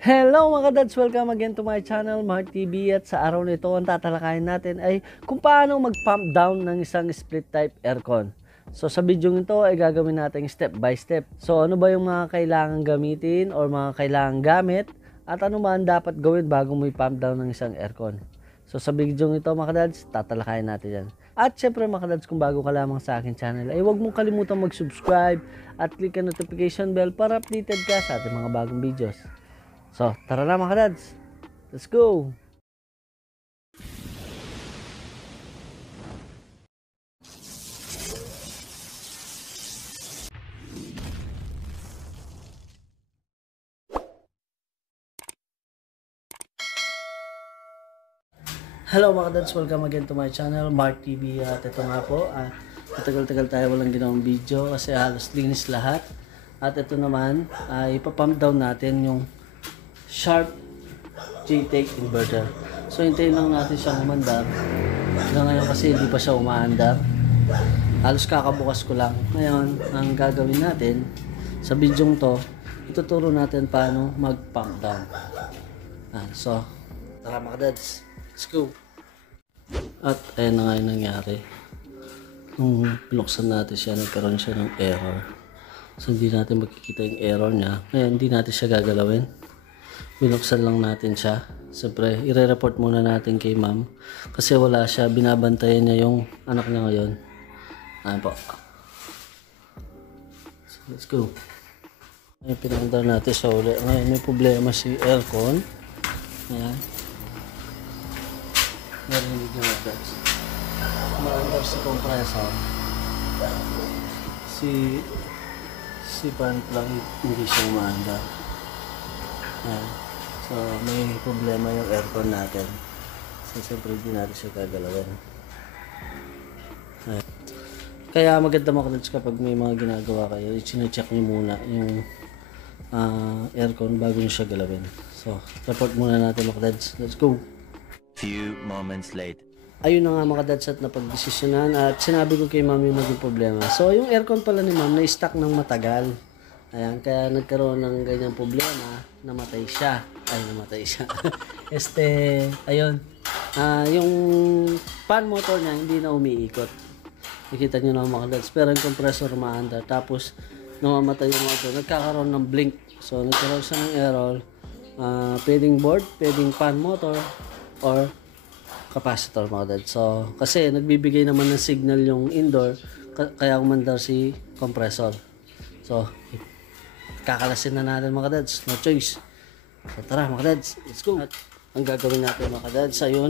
Hello mga dads! Welcome again to my channel, Mark TV. At sa araw nito, ang tatalakayin natin ay kung paano mag-pump down ng isang split type aircon. So sa video ito ay gagawin natin step by step. So ano ba yung mga kailangan gamitin or mga kailangan gamit at ano ba ang dapat gawin bago mo i-pump down ng isang aircon. So sa video ito mga dads, tatalakayin natin yan. At syempre mga dads, kung bago ka lamang sa akin channel ay huwag mong kalimutan mag-subscribe at click ang notification bell para updated ka sa ating mga bagong videos. So, tara na mga dads. Let's go! Hello mga dads, welcome again to my channel, Mark TV. At ito nga po, matagal-tagal tayo walang ginawang video kasi halos linis lahat. At ito naman, ipapump down natin yung Sharp JTEC inverter. So hintayin lang natin siyang umandar. Hanggang ngayon kasi hindi pa siya umaandar. Halos kakabukas ko lang. Ngayon, ang gagawin natin sa bidyong to, ituturo natin paano mag-pump down. So, tara mga dads, let's go! At ayan na nga yung nangyari. Nung binuksan natin siya, nagkaroon siya ng error. So hindi natin makikita yung error niya. Ngayon, hindi natin siya gagalawin. Binuksan lang natin siya. Siyempre, i-report muna natin kay ma'am. Kasi wala siya. Binabantayan niya yung anak niya ngayon. Ayan po. So, let's go. Ngayon, pinandar natin sa uli. Ngayon, may problema si aircon. Ayan. Narinig nyo mga guys. Maandar si compressor. Si fan lang hindi siya umaandar. Ayan. So, may problema yung aircon natin. So, siyempre hindi natin siya gagalawin. Ayan. Kaya maganda mga dads kapag may mga ginagawa kayo, i-check nyo muna yung aircon bago nyo siya galawin. So, report muna natin mga dads. Let's go! Few moments later. Ayun na nga mga dads at napagdesisyonan at sinabi ko kay ma'am yung naging problema. So, yung aircon pala ni ma'am na-stuck ng matagal. Ayan, kaya nagkaroon ng ganyang problema, namatay siya. Ayun. Yung fan motor niya hindi na umiikot. Nakita niyo na mga dads, pero yung compressor umaandar. Tapos, namamatay yung motor. Nagkakaroon ng blink. So, nagkaroon siya ng error. Pwedeng board, pwedeng fan motor, or capacitor mga dads. So, kasi nagbibigay naman ng signal yung indoor, kaya umandar si compressor. So, kakalasin na natin mga dads, no choice. So tara mga dads, let's go. At ang gagawin natin mga dads, ayun,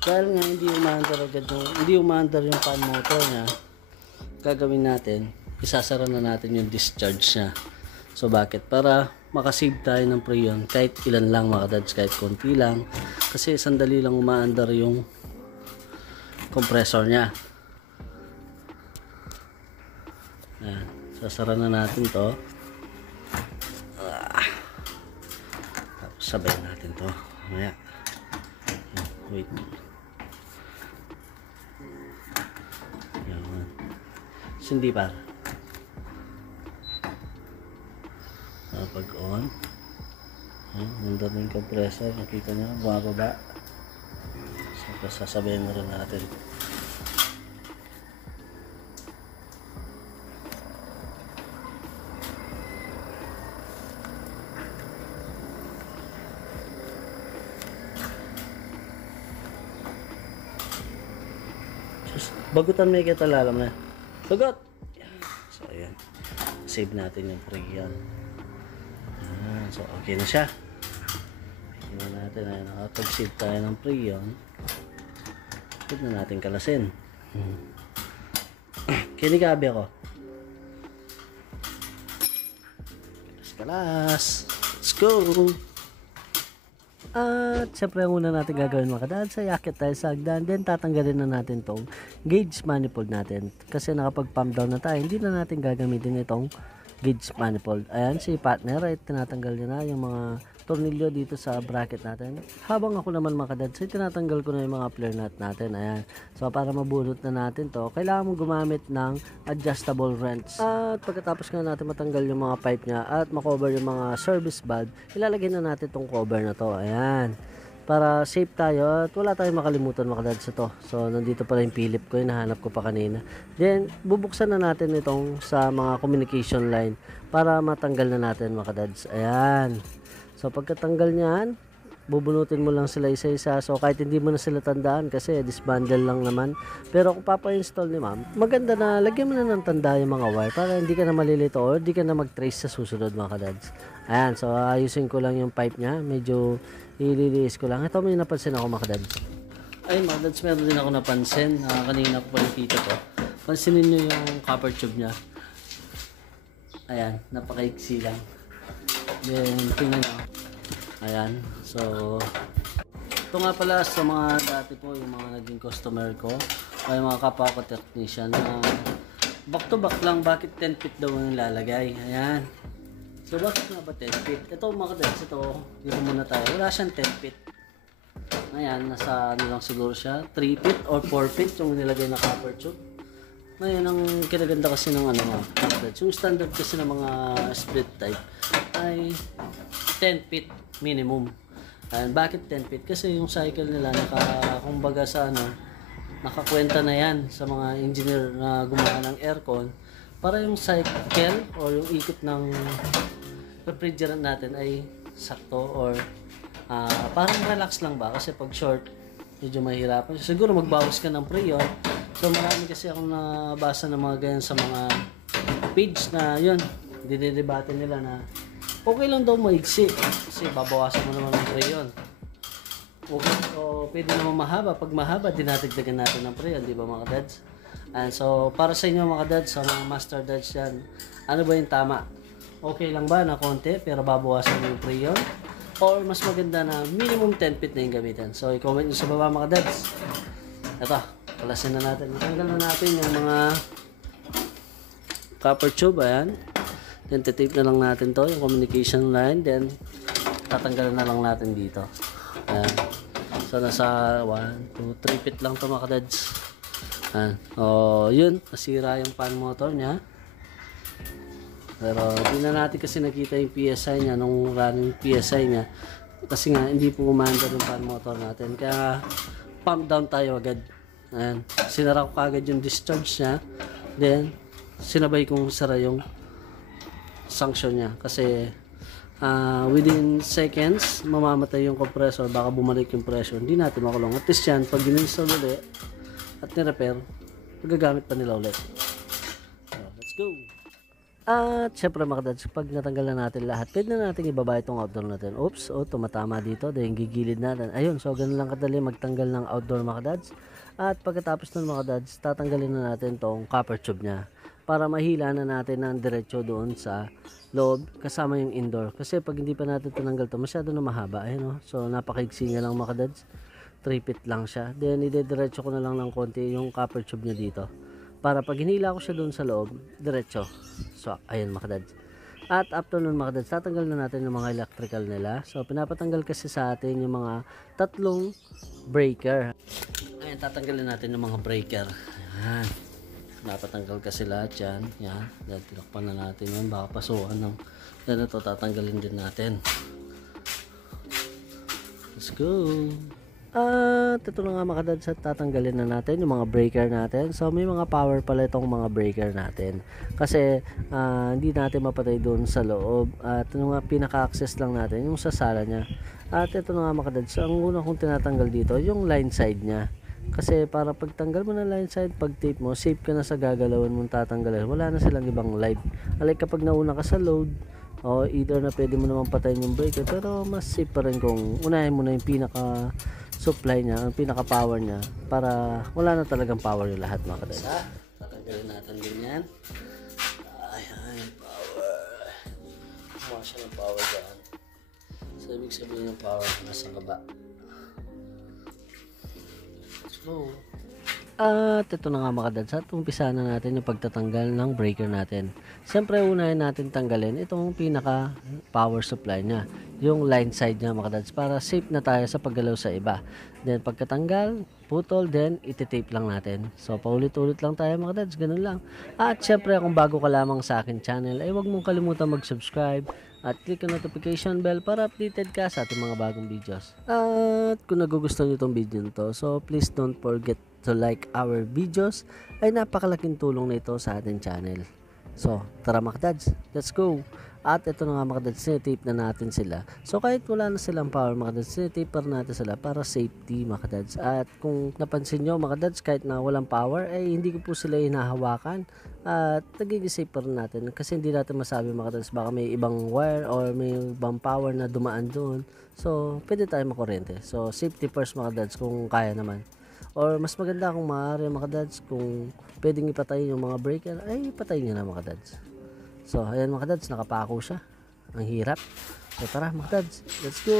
dahil nga hindi umaandar yung fan motor niya, gagawin natin, isasara na natin yung discharge niya. So bakit? Para makasave tayo ng preyon, kahit ilan lang mga dads, kahit konti lang, kasi sandali lang umaandar yung compressor niya. Ayan, sasara na natin to. Sabayin natin to mamaya. Wait. Yan. Hindi pa. Pag on. Nandun yung compressor. Nakita nyo. Bumababa. So, sasabayin na rin natin. Bagutan may kitalalam na. Bagot! So, ayan. Save natin yung preyon. So, okay na siya. Tingnan natin. Ayan, nakapag-save tayo ng preyon. Pwede na natin kalasin. Kinigabi ako. Kalas! Let's go! At syempre ang una natin gagawin mga dads, ay akit tayo sa hagdan, then tatanggalin na natin tong gauge manifold natin kasi nakapag pump down na tayo, hindi na natin gagamitin itong gauge manifold. Ayan, si partner ay tinatanggal niya na yung mga tornilyo dito sa bracket natin. Habang ako naman mga kadads ay tinatanggal ko na yung mga flare nut natin. Ayan. So para mabunot na natin to, kailangan mo gumamit ng adjustable wrench. At pagkatapos nga natin matanggal yung mga pipe niya at makover yung mga service valve, ilalagay na natin tong cover na to. Ayan. Para safe tayo at wala tayong makalimutan mga kadads sa to. So nandito pala yung Philip ko, hinahanap ko pa kanina. Then bubuksan na natin itong sa mga communication line para matanggal na natin mga kadads. Ayan. So pagkatanggal niyan, bubunutin mo lang sila isa-isa. So kahit hindi mo na sila tandaan kasi disbundle lang naman. Pero kung papa-install ni ma'am, maganda na lagyan mo na ng tanda yung mga wire para hindi ka na malilito or hindi ka na mag-trace sa susunod mga kadads. Ayan, so ayusin ko lang yung pipe niya. Medyo ililiis ko lang. Ito may napansin ako mga kadads. Ay mga kadads, meron din ako napansin. Kanina ko pa nakita ko. Pansinin nyo yung copper tube niya. Ayan, napakaiksi lang. Then, tingnan nyo. Ayan. So, ito nga pala sa mga dati po, yung mga naging customer ko, o yung mga kapwa ko technician, na back to back lang, bakit 10 feet daw yung lalagay. Ayan. So, bakit nga ba 10 feet? Ito mga kadads, ito, dito muna tayo. Wala siyang 10 feet. Ayan, nasa ano lang siguro siya, 3 feet or 4 feet yung nilagay na copper tube. Ngayon, ang kinaganda kasi ng ano mga kadads, yung standard kasi ng mga split type ay 10 feet minimum. And bakit 10 feet? Kasi yung cycle nila kumbaga sa ano, nakakwenta na yan sa mga engineer na gumawa ng aircon para yung cycle o yung ikot ng refrigerant natin ay sakto or parang relax lang ba kasi pag short medyo mahirapan. Siguro magbawas ka ng preyon. So marami kasi akong nabasa ng mga ganyan sa mga page na yun, dinidebate nila na okay lang daw maigsi kasi babawasan mo naman ng preyon. Okay, so pwede naman mahaba. Pag mahaba, dinadagdagan natin ng preyon, di ba mga dads? And so, para sa inyo mga dads, sa mga master dads yan, ano ba yung tama? Okay lang ba na konti pero babawasan mo yung preyon? Or mas maganda na minimum 10 feet na yung gamitin? So, i-comment nyo sa baba mga dads. Ito, palasin na natin. Matanggal na natin yung mga copper tube, ayan. Then, titape na lang natin to, yung communication line. Then, tatanggalan na lang natin dito. Ayan. So, nasa 1, 2, 3 feet lang to mga kadads. Ayan. O, yun. Nasira yung fan motor niya. Pero, di na natin kasi nakita yung PSI niya, nung running PSI niya. Kasi nga, hindi po umandar yung fan motor natin. Kaya, pump down tayo agad. Ayan. Sinara ko agad yung discharge niya. Then, sinabay kong sara yung sanction niya kasi within seconds mamamatay yung compressor, baka bumalik yung pressure, hindi natin makulong. At least yan, pag in-install ulit at ni-repair, magagamit pa nila ulit. So, let's go! At syempre mga kadads, pag natanggal na natin lahat, pwede na natin ibaba itong outdoor natin. Oops, tumatama dito, dahil gigilid natin. Ayun, so ganun lang kadali magtanggal ng outdoor mga kadads. At pagkatapos ng mga kadads, tatanggalin na natin tong copper tube nya para mahila na natin ng diretso doon sa loob kasama yung indoor. Kasi pag hindi pa natin tinanggal to, masyado na mahaba. Ayun, so napakaigsi nga lang mga kadads. 3 feet lang siya. Then idediretso ko na lang ng konti yung copper tube nya dito. Para pag hinila ko siya doon sa loob, diretso. So, ayun mga kadads. At after nun mga kadads, tatanggal na natin yung mga electrical nila. So, pinapatanggal kasi sa atin yung mga tatlong breaker. Ayun, tatanggalin natin yung mga breaker. Ayan. Napatanggal kasi lahat yan. Yan. Dahil tinakpan na natin yan. Baka pasukan ng yan ito. Tatanggalin din natin. Let's go. At ito na nga mga kadads, at tatanggalin na natin yung mga breaker natin. So may mga power pala itong mga breaker natin. Kasi hindi natin mapatay doon sa loob. At yung pinaka-access lang natin yung sa sala niya. At ito na nga mga kadads, ang una kong tinatanggal dito yung line side niya. Kasi para pagtanggal mo ng line side, pag tape mo, safe ka na sa gagalawan mong tatanggalin. Wala na silang ibang live. Alike kapag nauna ka sa load, o either na pwede mo naman patayin yung breaker, pero mas safe pa rin kung unahin mo na yung pinaka supply niya, ang pinaka power niya, para wala na talagang power yung lahat mga kadads. Tatanggalin natin din yan. Ayan, power. Kuha siya ng power dyan. So ibig sabihin yung power nasa baba. Let's go. At ito na nga mga dads, at umpisa na natin yung pagtatanggal ng breaker natin. Siyempre unahin natin tanggalin itong pinaka power supply niya, yung line side niya mga dads, para safe na tayo sa paggalaw sa iba. Then pagkatanggal, putol, then ititape lang natin. So paulit-ulit lang tayo mga dads, ganun lang. At siyempre kung bago ka lamang sa akin channel, ay huwag mong kalimutan mag-subscribe at click ang notification bell para updated ka sa ating mga bagong videos. At kung nagugustuhan nyo itong video nito, so please don't forget to like our videos, ay napakalaking tulong na ito sa ating channel. So tara mga dads, let's go. At ito na nga mga dads, sinitape na natin sila. So kahit wala na silang power mga dads, sinitape pa rin natin sila para safety mga dads. At kung napansin nyo mga dads, kahit na walang power, ay hindi ko po sila hinahawakan. At nagiging safe pa rin natin. Kasi hindi natin masabi mga dads, baka may ibang wire or may ibang power na dumaan doon. So pwede tayo makuryente. So safety first mga dads kung kaya naman. Or mas maganda kung maaari mga dads, kung pwedeng ipatay yung mga breaker, ay ipatay nyo na mga dads. So ayan mga dads, nakapako siya. Ang hirap. So tara mga dads, let's go.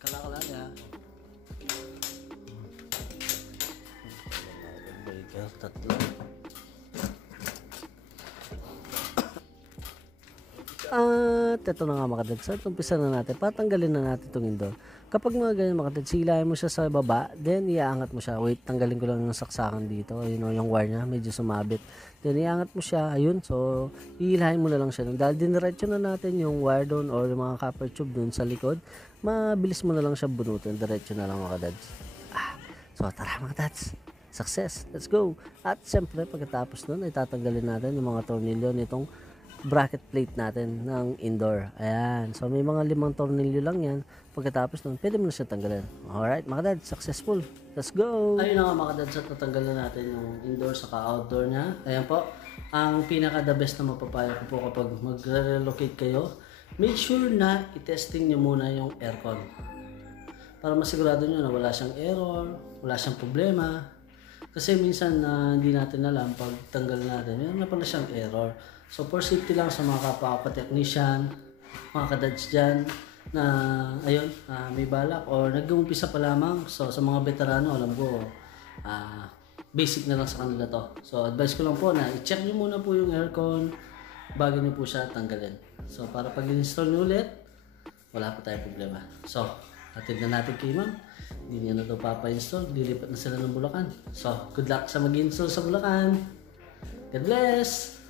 Kala-kala niya. Breaker, tatlo. At ito na nga mga dads, at umpisa na natin, patanggalin na natin itong indoor. Kapag mga ganyan mga dads, hilahin mo siya sa baba, then iaangat mo siya. Wait, tanggalin ko lang yung saksakan dito, yung wire niya, medyo sumabit. Then iaangat mo siya, ayun, so hihilahin mo na lang siya. Dahil diniretso na natin yung wire doon or yung mga copper tube doon sa likod, mabilis mo na lang siya bunutin, diretso na lang mga dads. So tara mga dads, success, let's go. At siyempre pagkatapos nun, ay tatanggalin natin yung mga tornilyo nitong bracket plate natin ng indoor. Ayan. So may mga 5 tornilyo lang yan. Pagkatapos nun, pwede mo na siya tanggalin. Alright, mga dads, successful. Let's go! Ayun na nga mga dads, at natanggalan natin yung indoor saka outdoor niya. Ayan po. Ang pinaka the best na mapapayo ko po kapag magre-relocate kayo, make sure na i-testing nyo muna yung aircon. Para masigurado nyo na wala siyang error, wala siyang problema. Kasi minsan hindi natin alam pag tanggal natin, meron na pala siyang error. So for safety lang sa mga kapwa ka-technician, mga kadads dyan, na ayun, may balak or nag-uumpisa pa lamang. So sa mga veterano, alam ko, basic na lang sa kanila to. So advice ko lang po na i-check nyo muna po yung aircon bago nyo po siya tanggalin. So para pag in-install nyo ulit, wala pa tayong problema. So hatid na natin kay ma'am. Hindi niya na ito papa-install. Lilipat na sila ng Bulacan. So good luck sa mag-install sa Bulacan. God bless!